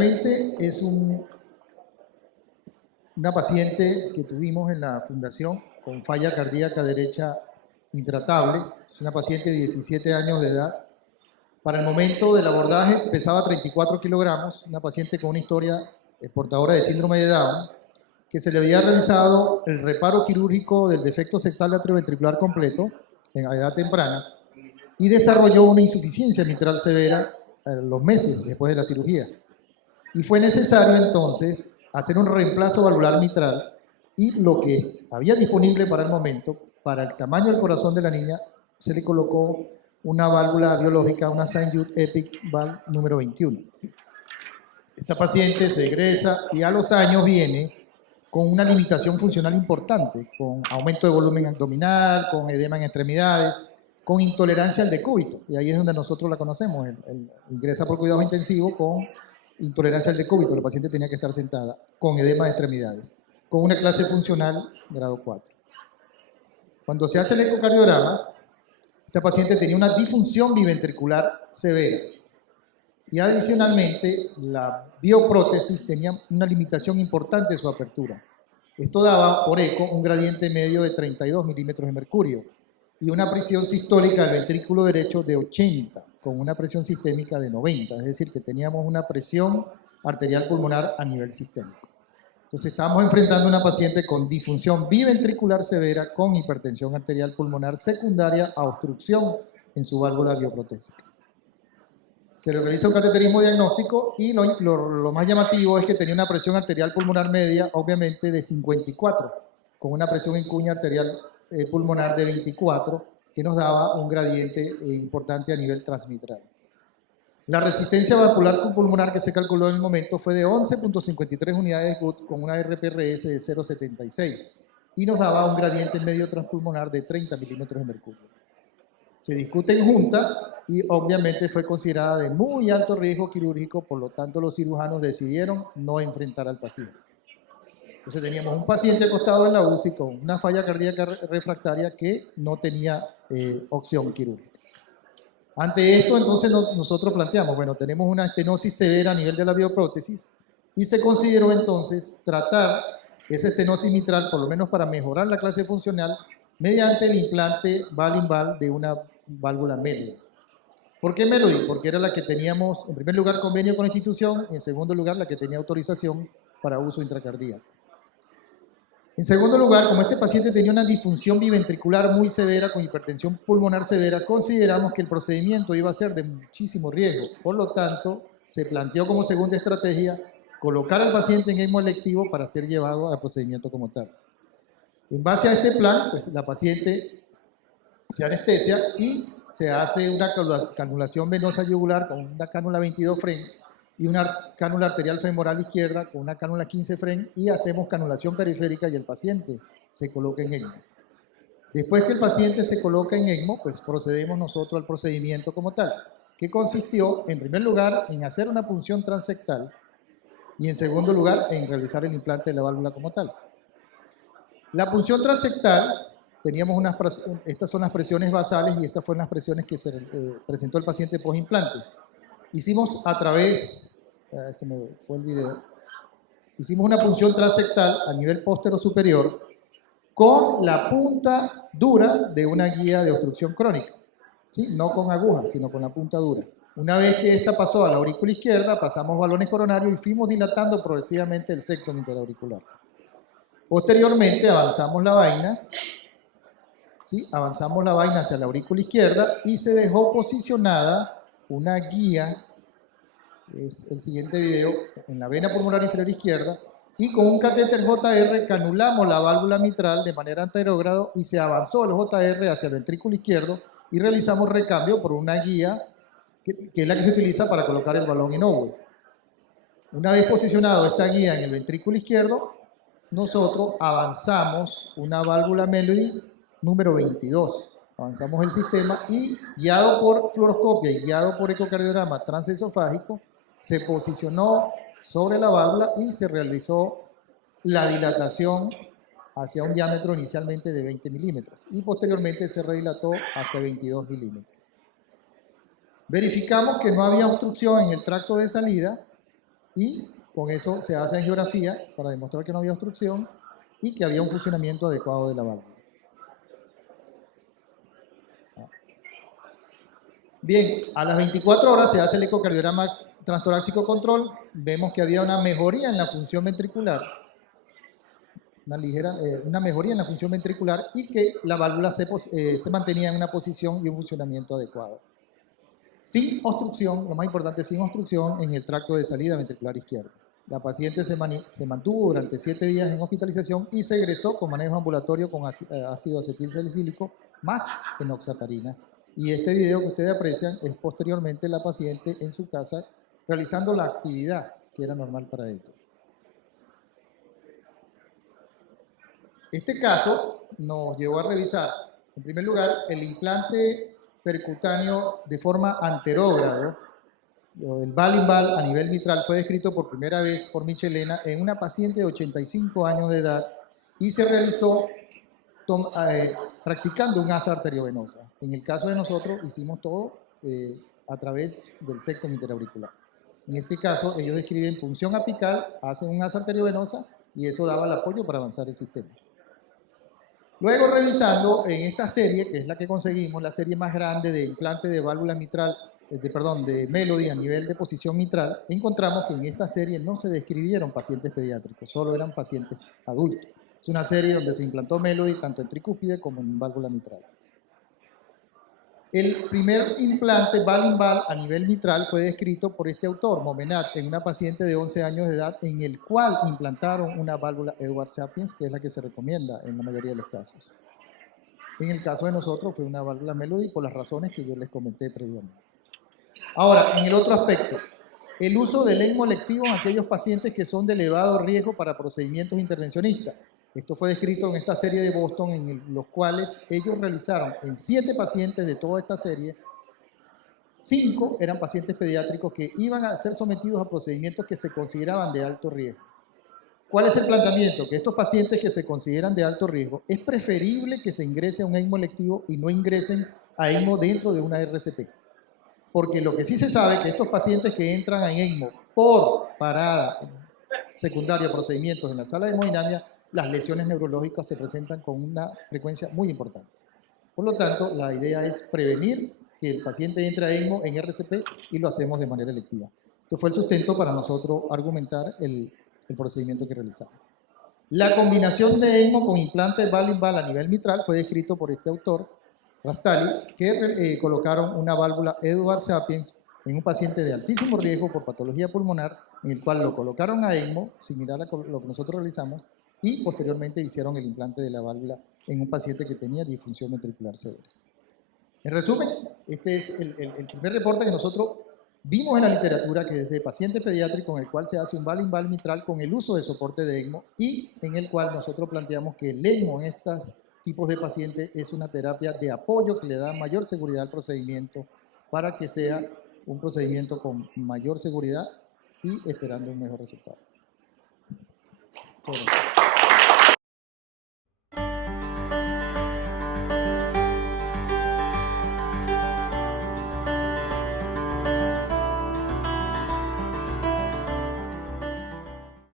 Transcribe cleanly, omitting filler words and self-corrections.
Realmente es una paciente que tuvimos en la fundación con falla cardíaca derecha intratable. Es una paciente de 17 años de edad. Para el momento del abordaje pesaba 34 kilogramos, una paciente con una historia portadora de síndrome de Down, que se le había realizado el reparo quirúrgico del defecto septal atrioventricular completo en edad temprana y desarrolló una insuficiencia mitral severa a los meses después de la cirugía. Y fue necesario entonces hacer un reemplazo valvular mitral y lo que había disponible para el momento, para el tamaño del corazón de la niña, se le colocó una válvula biológica, una St. Jude Epic Valve número 21. Esta paciente se egresa y a los años viene con una limitación funcional importante, con aumento de volumen abdominal, con edema en extremidades, con intolerancia al decúbito. Y ahí es donde nosotros la conocemos. Ingresa por cuidados intensivos con intolerancia al decúbito. La paciente tenía que estar sentada, con edema de extremidades, con una clase funcional grado 4. Cuando se hace el ecocardiograma, esta paciente tenía una disfunción biventricular severa. Y adicionalmente, la bioprótesis tenía una limitación importante de su apertura. Esto daba por eco un gradiente medio de 32 milímetros de mercurio y una presión sistólica del ventrículo derecho de 80, con una presión sistémica de 90, es decir, que teníamos una presión arterial pulmonar a nivel sistémico. Entonces estábamos enfrentando a una paciente con disfunción biventricular severa con hipertensión arterial pulmonar secundaria a obstrucción en su válvula bioprotésica. Se le realiza un cateterismo diagnóstico y lo más llamativo es que tenía una presión arterial pulmonar media, obviamente, de 54, con una presión en cuña arterial pulmonar de 24, que nos daba un gradiente importante a nivel transmitral. La resistencia vascular pulmonar que se calculó en el momento fue de 11.53 unidades de Gut con una RPRS de 0.76 y nos daba un gradiente medio transpulmonar de 30 milímetros de mercurio. Se discute en junta y obviamente fue considerada de muy alto riesgo quirúrgico, por lo tanto los cirujanos decidieron no enfrentar al paciente. Entonces teníamos un paciente acostado en la UCI con una falla cardíaca refractaria que no tenía opción quirúrgica. Ante esto, entonces nosotros planteamos, bueno, tenemos una estenosis severa a nivel de la bioprótesis y se consideró entonces tratar esa estenosis mitral, por lo menos para mejorar la clase funcional, mediante el implante Valin-Val de una válvula Melody. ¿Por qué Melody? Porque era la que teníamos, en primer lugar, convenio con la institución, y en segundo lugar, la que tenía autorización para uso intracardíaco. En segundo lugar, como este paciente tenía una disfunción biventricular muy severa con hipertensión pulmonar severa, consideramos que el procedimiento iba a ser de muchísimo riesgo. Por lo tanto, se planteó como segunda estrategia colocar al paciente en ECMO electivo para ser llevado al procedimiento como tal. En base a este plan, pues, la paciente se anestesia y se hace una canulación venosa yugular con una cánula 22 Fren y una cánula arterial femoral izquierda con una cánula 15 Fren y hacemos canulación periférica y el paciente se coloca en ECMO. Después que el paciente se coloca en ECMO, pues procedemos nosotros al procedimiento como tal, que consistió, en primer lugar, en hacer una punción transectal y en segundo lugar, en realizar el implante de la válvula como tal. La punción transectal, teníamos estas son las presiones basales y estas fueron las presiones que se presentó el paciente post-implante. Hicimos a través, se me fue el video, hicimos una punción transectal a nivel póstero superior con la punta dura de una guía de obstrucción crónica, ¿sí? No con aguja, sino con la punta dura. Una vez que esta pasó a la aurícula izquierda, pasamos balones coronarios y fuimos dilatando progresivamente el septum interauricular. Posteriormente avanzamos la vaina, ¿sí? Avanzamos la vaina hacia la aurícula izquierda y se dejó posicionada una guía, es el siguiente video, en la vena pulmonar inferior izquierda, y con un catéter JR canulamos la válvula mitral de manera anterógrado y se avanzó el JR hacia el ventrículo izquierdo y realizamos recambio por una guía que es la que se utiliza para colocar el balón Inoue. Una vez posicionado esta guía en el ventrículo izquierdo, nosotros avanzamos una válvula Melody número 22. Avanzamos el sistema y, guiado por fluoroscopia y guiado por ecocardiograma transesofágico, se posicionó sobre la válvula y se realizó la dilatación hacia un diámetro inicialmente de 20 milímetros y posteriormente se redilató hasta 22 milímetros. Verificamos que no había obstrucción en el tracto de salida y con eso se hace angiografía para demostrar que no había obstrucción y que había un funcionamiento adecuado de la válvula. Bien, a las 24 horas se hace el ecocardiograma transtorácico control, vemos que había una mejoría en la función ventricular, una mejoría en la función ventricular y que la válvula se mantenía en una posición y un funcionamiento adecuado. Sin obstrucción, lo más importante, sin obstrucción en el tracto de salida ventricular izquierdo. La paciente se mantuvo durante 7 días en hospitalización y se egresó con manejo ambulatorio con ácido acetilsalicílico más enoxaparina. Y este video que ustedes aprecian es posteriormente la paciente en su casa realizando la actividad que era normal para ella. Este caso nos llevó a revisar, en primer lugar, el implante percutáneo de forma anterógrado, el Balimbal a nivel mitral fue descrito por primera vez por Michelena en una paciente de 85 años de edad y se realizó practicando un asa arteriovenosa. En el caso de nosotros hicimos todo a través del septum interauricular. En este caso ellos describen punción apical, hacen un asa arteriovenosa y eso daba el apoyo para avanzar el sistema. Luego revisando en esta serie, que es la que conseguimos, la serie más grande de implante de válvula mitral, de Melody a nivel de posición mitral, encontramos que en esta serie no se describieron pacientes pediátricos, solo eran pacientes adultos. Es una serie donde se implantó Melody tanto en tricúspide como en válvula mitral. El primer implante Balimbal a nivel mitral fue descrito por este autor, Momenat, en una paciente de 11 años de edad en el cual implantaron una válvula Edwards Sapiens, que es la que se recomienda en la mayoría de los casos. En el caso de nosotros fue una válvula Melody por las razones que yo les comenté previamente. Ahora, en el otro aspecto, el uso del ECMO electivo en aquellos pacientes que son de elevado riesgo para procedimientos intervencionistas. Esto fue descrito en esta serie de Boston, en los cuales ellos realizaron en 7 pacientes de toda esta serie, 5 eran pacientes pediátricos que iban a ser sometidos a procedimientos que se consideraban de alto riesgo. ¿Cuál es el planteamiento? Que estos pacientes que se consideran de alto riesgo, es preferible que se ingrese a un ECMO electivo y no ingresen a ECMO dentro de una RCP. Porque lo que sí se sabe es que estos pacientes que entran a ECMO por parada secundaria a procedimientos en la sala de hemodinamia, las lesiones neurológicas se presentan con una frecuencia muy importante. Por lo tanto, la idea es prevenir que el paciente entre a ECMO en RCP y lo hacemos de manera electiva. Esto fue el sustento para nosotros argumentar el procedimiento que realizamos. La combinación de ECMO con implante Balimbal a nivel mitral fue descrito por este autor, Rastali, que colocaron una válvula Edwards Sapiens en un paciente de altísimo riesgo por patología pulmonar, en el cual lo colocaron a ECMO, similar a lo que nosotros realizamos, y posteriormente hicieron el implante de la válvula en un paciente que tenía disfunción ventricular severa. En resumen, este es el primer reporte que nosotros vimos en la literatura, que desde paciente pediátrico en el cual se hace un Balimbal mitral con el uso de soporte de ECMO y en el cual nosotros planteamos que el ECMO en estos tipos de pacientes es una terapia de apoyo que le da mayor seguridad al procedimiento para que sea un procedimiento con mayor seguridad y esperando un mejor resultado. Bueno.